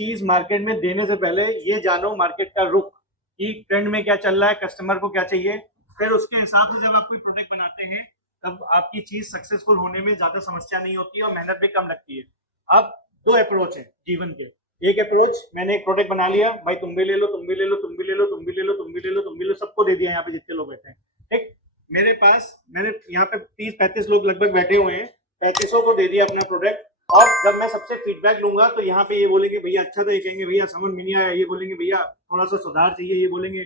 चीज मार्केट में देने से पहले ये जानो मार्केट का रुख कि ट्रेंड में क्या चल रहा है, कस्टमर को क्या चाहिए, फिर उसके हिसाब से जब आप कोई प्रोडक्ट बनाते हैं तब आपकी चीज सक्सेसफुल होने में ज्यादा समस्या नहीं होती है और मेहनत भी कम लगती है। अब दो अप्रोच है जीवन के। एक अप्रोच, मैंने एक प्रोडक्ट बना लिया, भाई तुम भी ले लो, तुम भी ले लो, तुम भी ले लो, तुम भी ले लो, तुम भी ले लो, तुम भी ले लो, सबको दे दिया यहाँ पे जितने लोग बैठे हैं। ठीक, मेरे पास मैंने यहाँ पे 30-35 लोग लगभग बैठे हुए हैं, 35 को दे दिया अपना प्रोडक्ट। और जब मैं सबसे फीडबैक लूंगा तो यहाँ पे ये बोलेंगे भैया अच्छा था, ये कहेंगे भैया समझ में नहीं आया, ये बोलेंगे भैया थोड़ा सा सुधार चाहिए, ये बोलेंगे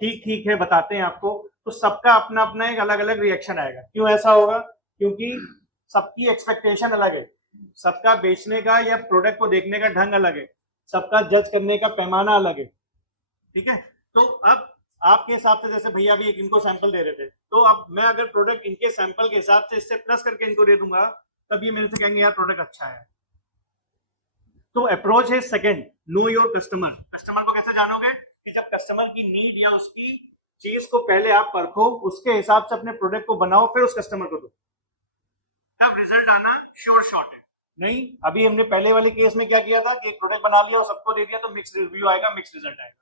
ठीक ठीक है बताते हैं आपको। तो सबका अपना अपना एक अलग अलग रिएक्शन आएगा। क्यों ऐसा होगा? क्योंकि सबकी एक्सपेक्टेशन अलग है, सबका बेचने का या प्रोडक्ट को देखने का ढंग अलग है, सबका जज करने का पैमाना अलग है। ठीक है, तो अब आपके हिसाब से, जैसे भैया भी एक इनको सैंपल दे रहे थे, तो अब मैं अगर प्रोडक्ट इनके सैंपल के हिसाब से इससे प्लस करके इनको दे दूंगा तब ये मेरे से कहेंगे यार प्रोडक्ट अच्छा है। तो अप्रोच है second, know your customer. Customer को कैसे जानोगे? कि जब कस्टमर की नीड या उसकी चीज को पहले आप परखो, उसके हिसाब से अपने प्रोडक्ट को बनाओ, फिर उस कस्टमर को दो, तब रिजल्ट आना श्योर शॉट है। नहीं, अभी हमने पहले वाले केस में क्या किया था कि एक प्रोडक्ट बना लिया और सबको दे दिया तो मिक्स रिव्यू आएगा, मिक्स रिजल्ट आएगा।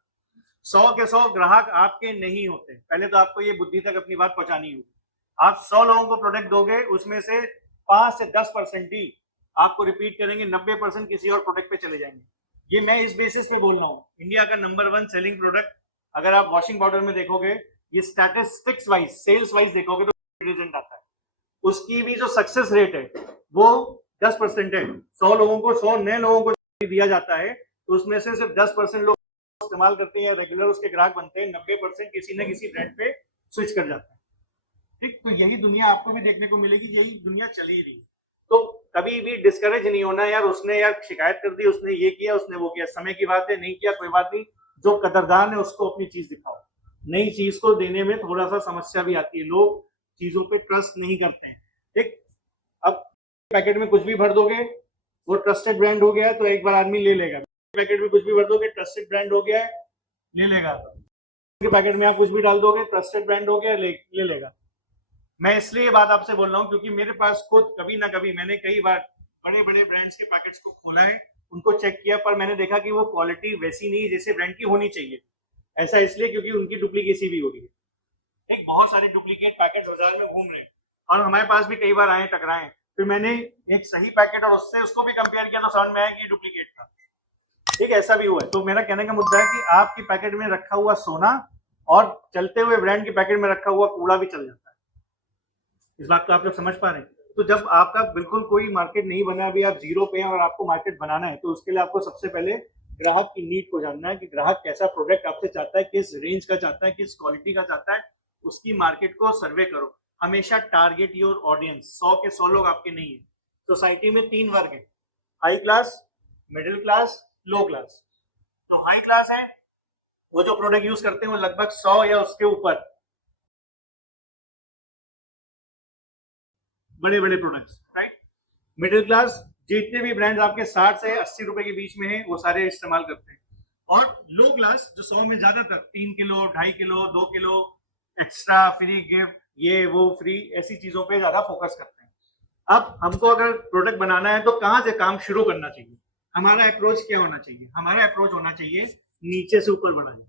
100 के 100 ग्राहक आपके नहीं होते। पहले तो आपको ये बुद्धि तक अपनी बात पहुंचानी होगी। आप 100 लोगों को प्रोडक्ट दोगे, उसमें से 5 से 10% ही आपको रिपीट करेंगे, 90% किसी और प्रोडक्ट पे चले जाएंगे। ये मैं इस बेसिस पे बोल रहा हूँ। इंडिया का नंबर 1 सेलिंग प्रोडक्ट अगर आप वॉशिंग पाउडर में देखोगे, ये स्टैटिस्टिक्स वाइज, सेल्स वाइज देखोगे तो रिजल्ट आता है। उसकी भी जो सक्सेस रेट है वो 10% है। 100 लोगों को, 100 नए लोगों को दिया जाता है तो उसमें से सिर्फ 10% लोग इस्तेमाल करते हैं, रेगुलर उसके ग्राहक बनते हैं, 90% किसी न किसी ब्रांड पे स्विच कर जाता है। ठीक, तो यही दुनिया आपको भी देखने को मिलेगी, यही दुनिया चली रही है। तो कभी भी डिस्करेज नहीं होना यार, उसने यार शिकायत कर दी, उसने ये किया, उसने वो किया, समय की बात है, नहीं किया कोई बात नहीं। जो कदरदान है उसको अपनी चीज दिखाओ। नई चीज को देने में थोड़ा सा समस्या भी आती है, लोग चीजों पे ट्रस्ट नहीं करते हैं। ठीक, अब पैकेट में कुछ भी भर दोगे, वो ट्रस्टेड ब्रांड हो गया है तो एक बार आदमी ले लेगा। पैकेट में कुछ भी भर दोगे, ट्रस्टेड ब्रांड हो गया है, ले लेगा। पैकेट में आप कुछ भी डाल दोगे, ट्रस्टेड ब्रांड हो गया, ले लेगा। मैं इसलिए ये बात आपसे बोल रहा हूँ क्योंकि मेरे पास खुद कभी ना कभी मैंने कई बार बड़े बड़े ब्रांड्स के पैकेट्स को खोला है, उनको चेक किया, पर मैंने देखा कि वो क्वालिटी वैसी नहीं जैसे ब्रांड की होनी चाहिए। ऐसा इसलिए क्योंकि उनकी डुप्लीकेसी भी हो रही है। एक बहुत सारे डुप्लीकेट पैकेट बाजार में घूम रहे हैं और हमारे पास भी कई बार आए, टकराए। फिर मैंने एक सही पैकेट और उससे उसको भी कंपेयर किया तो समझ में आया कि डुप्लीकेट था। ठीक, ऐसा भी हुआ है। तो मेरा कहने का मुद्दा है कि आपकी पैकेट में रखा हुआ सोना और चलते हुए ब्रांड के पैकेट में रखा हुआ कूड़ा भी चल जाता है। इस बात को आप लोग समझ पा रहे हैं? तो जब आपका बिल्कुल कोई मार्केट नहीं बना, अभी आप जीरो पे हैं और आपको मार्केट बनाना है, तो उसके लिए आपको सबसे पहले ग्राहक की नीड को जानना है कि ग्राहक कैसा प्रोडक्ट आपसे चाहता है, किस रेंज का चाहता है, किस क्वालिटी का चाहता है। उसकी मार्केट को सर्वे करो। हमेशा टारगेट योर ऑडियंस। 100 के 100 लोग आपके नहीं है। सोसाइटी में 3 वर्ग है, हाई क्लास, मिडिल क्लास, लो क्लास। तो हाई क्लास है वो जो प्रोडक्ट यूज करते हैं वो लगभग 100 या उसके ऊपर बड़े बड़े प्रोडक्ट्स, राइट। मिडिल क्लास जितने भी ब्रांड्स आपके 60 से 80 रुपए के बीच में है वो सारे इस्तेमाल करते हैं। और लो क्लास जो 100 में ज्यादातर 3 kilo, 2.5 kilo, 2 kilo extra, free gift, ये वो फ्री, ऐसी चीजों पे ज्यादा फोकस करते हैं। अब हमको अगर प्रोडक्ट बनाना है तो कहाँ से काम शुरू करना चाहिए? हमारा अप्रोच क्या होना चाहिए? हमारा अप्रोच होना चाहिए नीचे से ऊपर बढ़ाना,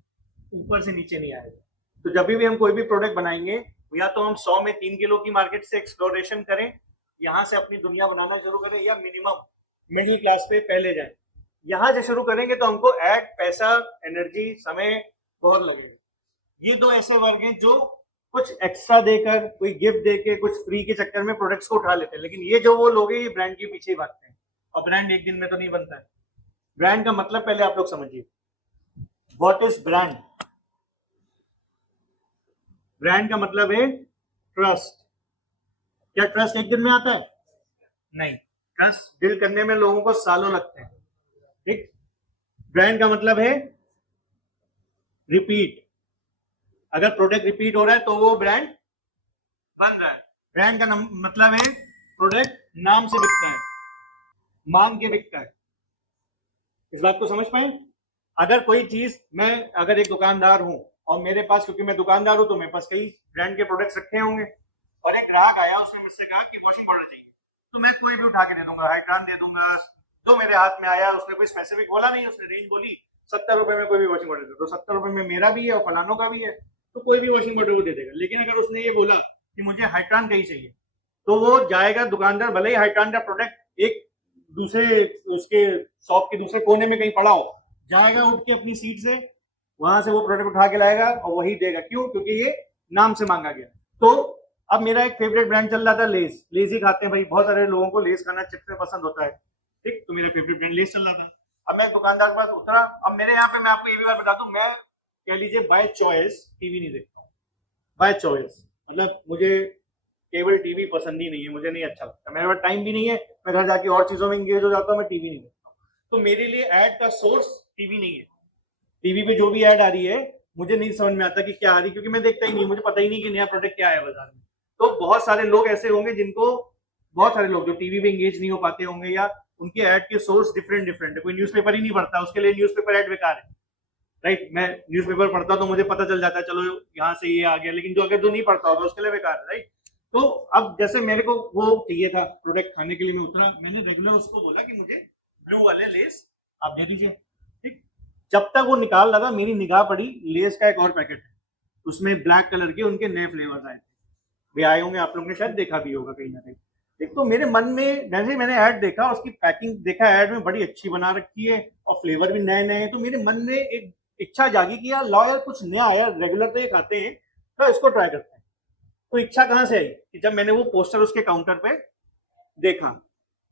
ऊपर से नीचे नहीं आएगा। तो जब भी हम कोई भी प्रोडक्ट बनाएंगे, या तो हम 100 में 3 किलो की मार्केट से एक्सप्लोरेशन करें, यहाँ से अपनी दुनिया बनाना शुरू करें, या मिनिमम मिडिल क्लास पे पहले जाएं। यहाँ से शुरू करेंगे तो हमको ऐड, पैसा, एनर्जी, समय बहुत लगेगा। ये 2 ऐसे वर्ग हैं जो कुछ एक्स्ट्रा देकर, कोई गिफ्ट देके, कुछ फ्री के चक्कर में प्रोडक्ट्स को उठा लेते हैं। लेकिन ये जो वो लोग हैं, ये ब्रांड के पीछे ही भागते हैं। और ब्रांड एक दिन में तो नहीं बनता है। ब्रांड का मतलब पहले आप लोग समझिए, व्हाट इज ब्रांड? ब्रांड का मतलब है ट्रस्ट। क्या ट्रस्ट एक दिन में आता है? नहीं, ट्रस्ट बिल्ड करने में लोगों को सालों लगते हैं। ठीक, ब्रांड का मतलब है रिपीट। अगर प्रोडक्ट रिपीट हो रहा है तो वो ब्रांड बन रहा है। ब्रांड का मतलब है प्रोडक्ट नाम से बिकता है, मांग के बिकता है। इस बात को समझ पाए? अगर कोई चीज, मैं अगर एक दुकानदार हूं और मेरे पास, क्योंकि मैं दुकानदार हूं तो मेरे पास कई ब्रांड के प्रोडक्ट्स रखे होंगे, और एक ग्राहक आया, उसने मुझसे कहा कि वॉशिंग पाउडर चाहिए, तो मैं कोई भी उठा के दे दूंगा, हाइड्रान दे दूंगा, जो मेरे हाथ में आया, उसने कोई स्पेसिफिक बोला नहीं, उसने रेंज बोली 70 रुपए में कोई भी वॉशिंग पाउडर दे, तो 70 रुपए में मेरा भी है और फलानों का भी है, तो कोई भी वॉशिंग पाउडर वो दे देगा। लेकिन अगर उसने ये बोला कि मुझे हाइट्रान का ही चाहिए, तो वो जाएगा दुकानदार, भले ही हाइट्रान का प्रोडक्ट एक दूसरे उसके शॉप के दूसरे कोने में कहीं पड़ा हो, जाएगा उठ के अपनी सीट से, वहां से वो प्रोडक्ट उठा के लाएगा और वही देगा। क्यों? क्योंकि ये नाम से मांगा गया। तो अब मेरा एक फेवरेट ब्रांड चल रहा था लेस, लेस ही खाते हैं भाई, बहुत सारे लोगों को लेस खाना चिप्स में पसंद होता है, ठीक, तो मेरा फेवरेट ब्रांड लेस चल रहा था। अब मैं दुकानदार के पास उतरा, अब मेरे यहाँ पे मैं आपको ये भी बात बता दूं, मैं कह लीजिए बाय चॉइस टीवी नहीं देखता हूँ, बाय चॉइस, मतलब मुझे केबल टीवी पसंद ही नहीं है, मुझे नहीं अच्छा लगता, मेरे पास टाइम भी नहीं है, मैं घर जाके और चीजों में इंगेज हो जाता हूँ, मैं टीवी नहीं देखता हूँ। तो मेरे लिए ऐड का सोर्स टीवी नहीं है, टीवी पे जो भी ऐड आ रही है मुझे नहीं समझ में आता कि क्या आ रही, क्योंकि मैं देखता ही नहीं, मुझे पता ही नहीं कि नया प्रोडक्ट क्या है बाजार में। तो बहुत सारे लोग ऐसे होंगे जिनको, बहुत सारे लोग जो टीवी पे इंगेज नहीं हो पाते होंगे, या उनके ऐड के सोर्स डिफरेंट डिफरेंट है, कोई न्यूज़पेपर ही नहीं पढ़ता, उसके लिए न्यूज़पेपर ऐड बेकार है, राइट। मैं न्यूज़पेपर पढ़ता तो मुझे पता चल जाता है, चलो यहाँ से ये आ गया, लेकिन जो अगर जो नहीं पढ़ता होगा उसके लिए बेकार है, राइट। तो अब जैसे मेरे को वो चाहिए था प्रोडक्ट खाने के लिए, मैं उतरा, मैंने रेगुलर उसको बोला कि मुझे ब्लू वाले लेस आप दे दीजिए, ठीक। जब तक वो निकाल रहा था, मेरी निगाह पड़ी लेस का एक और पैकेट है, उसमें ब्लैक कलर के उनके नए फ्लेवर्स आए थे, वे आए होंगे, आप लोगों ने शायद देखा भी होगा कहीं ना कहीं। एक तो मेरे मन में जैसे मैंने ऐड देखा, उसकी पैकिंग देखा ऐड में बड़ी अच्छी बना रखी है और फ्लेवर भी नए नए हैं, तो मेरे मन में एक इच्छा जागी कि यार लाओ यार कुछ नया आया, रेगुलर तो ये खाते हैं, तो इसको ट्राई करते हैं। तो इच्छा कहाँ से आई कि जब मैंने वो पोस्टर उसके काउंटर पे देखा,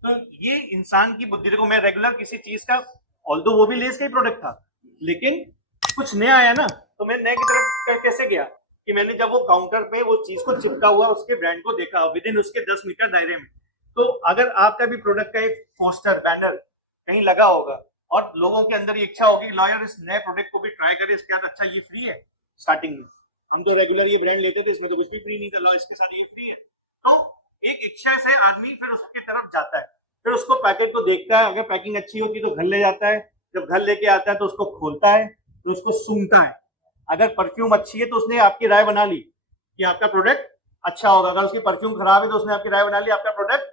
तो ये इंसान की बुद्धि, देखो मैं रेगुलर किसी चीज का, ऑल्दो वो भी लेस का ही प्रोडक्ट था, लेकिन कुछ नया आया ना, तो मैं नए की तरफ कैसे गया कि मैंने जब वो काउंटर पे वो चीज को चिपका हुआ उसके ब्रांड को देखा विद इन उसके 10 मीटर दायरे में। तो अगर आपका भी प्रोडक्ट का एक पोस्टर बैनर कहीं लगा होगा और लोगों के अंदर ये इच्छा होगी लॉयर इस नए प्रोडक्ट को भी ट्राई करें, इसके बाद अच्छा ये फ्री है, स्टार्टिंग में हम तो रेगुलर ये ब्रांड लेते थे, इसमें तो कुछ भी फ्री नहीं था, लॉ इसके साथ ये फ्री है, तो एक इच्छा से आदमी फिर उसकी तरफ जाता है, फिर उसको पैकेट को देखता है, अगर पैकिंग अच्छी होगी तो घर ले जाता है, जब घर लेके आता है तो उसको खोलता है, तो उसको सूंघता है, अगर परफ्यूम अच्छी है तो उसने आपकी राय बना ली कि आपका प्रोडक्ट अच्छा होगा, अगर उसकी परफ्यूम खराब है तो उसने आपकी राय बना ली आपका प्रोडक्ट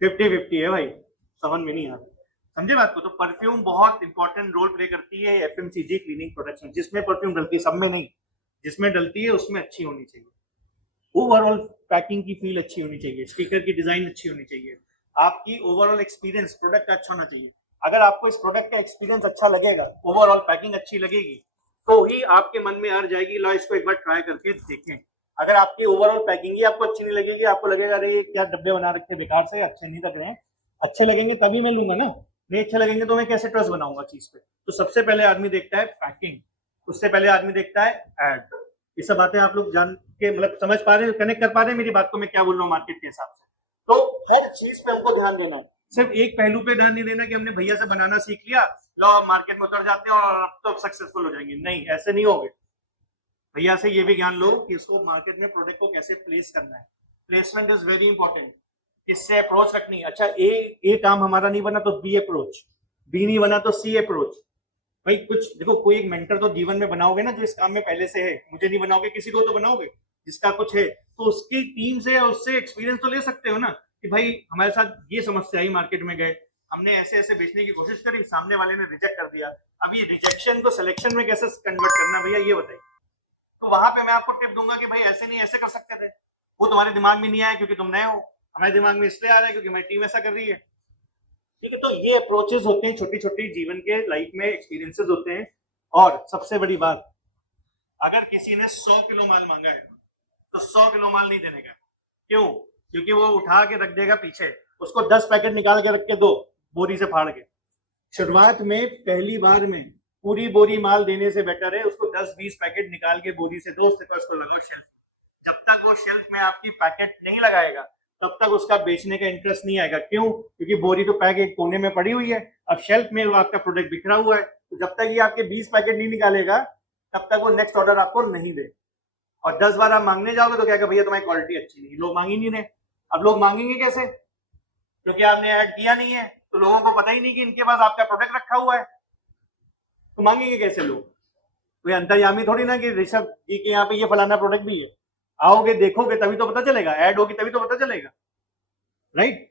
50-50 है भाई, समझ में नहीं आ रहा, समझे बात को। तो परफ्यूम बहुत इंपॉर्टेंट रोल प्ले करती है एफएमसीजी क्लीनिंग प्रोडक्ट्स में, जिसमें परफ्यूम डलती है, सब में नहीं, जिसमें डलती है उसमें अच्छी होनी चाहिए, ओवरऑल पैकिंग की फील अच्छी होनी चाहिए, स्टिकर की डिजाइन अच्छी होनी चाहिए, आपकी ओवरऑल एक्सपीरियंस प्रोडक्ट का अच्छा होना चाहिए। अगर आपको इस प्रोडक्ट का एक्सपीरियंस अच्छा लगेगा, ओवरऑल पैकिंग अच्छी लगेगी, तो ही आपके मन में आ जाएगी लो इसको एक बार ट्राई करके देखें। अगर आपकी ओवरऑल पैकिंग ही आपको अच्छी नहीं लगेगी, आपको लगेगा अरे ये क्या डब्बे बना रखे बेकार से, अच्छे नहीं लग रहे हैं, अच्छे लगेंगे तभी मैं लूंगा ना, नहीं अच्छे लगेंगे तो मैं कैसे ट्रस्ट बनाऊंगा चीज पे। तो सबसे पहले आदमी देखता है पैकिंग, उससे पहले आदमी देखता है एड। ये सब बातें आप लोग जान के मतलब समझ पा रहे हैं, कनेक्ट कर पा रहे हैं मेरी बात को, मैं क्या बोल रहा हूँ मार्केट के हिसाब से। तो हर चीज पे हमको ध्यान देना है, सिर्फ एक पहलू पे ध्यान नहीं देना कि हमने भैया से बनाना सीख लिया, लो मार्केट में उतर जाते हैं और अब तो सक्सेसफुल हो जाएंगे, नहीं ऐसे नहीं होंगे। भैया से ये भी ज्ञान लो कि इसको मार्केट में प्रोडक्ट को कैसे प्लेस करना है, प्लेसमेंट इज वेरी इंपॉर्टेंट, किससे अप्रोच रखनी है। अच्छा ए काम हमारा नहीं बना तो बी अप्रोच, बी नहीं बना तो सी अप्रोच। भाई कुछ देखो, कोई एक मेंटर तो जीवन में बनाओगे ना जो इस काम में पहले से है, मुझे नहीं बनाओगे किसी को तो बनाओगे जिसका कुछ है, तो उसकी टीम से उससे एक्सपीरियंस तो ले सकते हो ना कि भाई हमारे साथ ये समस्या आई, मार्केट में गए हमने ऐसे ऐसे बेचने की कोशिश करी, सामने वाले ने रिजेक्ट कर दिया, अब ये रिजेक्शन को सिलेक्शन में कैसे कन्वर्ट करना भैया ये बताइए। तो वहां पे मैं आपको टिप दूंगा कि भाई ऐसे नहीं ऐसे कर सकते थे, वो तुम्हारे दिमाग में नहीं आया क्योंकि तुम नए हो, हमारे दिमाग में इसलिए आ रहा है क्योंकि हमारी टीम ऐसा कर रही है, ठीक है। तो ये अप्रोचेस होते हैं, छोटी छोटी जीवन के लाइफ में एक्सपीरियंसेस होते हैं। और सबसे बड़ी बात, अगर किसी ने 100 किलो माल मांगा है तो 100 किलो माल नहीं देने का, क्यों? क्योंकि वो उठा के रख देगा पीछे, उसको 10 पैकेट निकाल के रख के दो बोरी से फाड़ के, शुरुआत में पहली बार में पूरी बोरी माल देने से बेटर है उसको 10-20 पैकेट निकाल के बोरी से दो, उसको लगाओ शेल्फ। जब तक वो शेल्फ में आपकी पैकेट नहीं लगाएगा तब तक उसका बेचने का इंटरेस्ट नहीं आएगा, क्यों? क्योंकि बोरी तो पैक एक कोने में पड़ी हुई है, अब शेल्फ में आपका प्रोडक्ट बिखरा हुआ है, तो जब तक ये आपके 20 पैकेट नहीं निकालेगा तब तक वो नेक्स्ट ऑर्डर आपको नहीं दे। और 10 बार आप मांगने जाओगे तो क्या भैया तुम्हारी क्वालिटी अच्छी नहीं, लोग मांग ही नहीं रहे। अब लोग मांगेंगे कैसे? क्योंकि आपने ऐड किया नहीं है, तो लोगों को पता ही नहीं कि इनके पास आपका प्रोडक्ट रखा हुआ है, तो मांगेंगे कैसे लोग? कोई अंतर्यामी थोड़ी ना कि ऋषभ जी के यहाँ पे ये फलाना प्रोडक्ट भी है, आओगे देखोगे तभी तो पता चलेगा, ऐड होगी तभी तो पता चलेगा, राइट।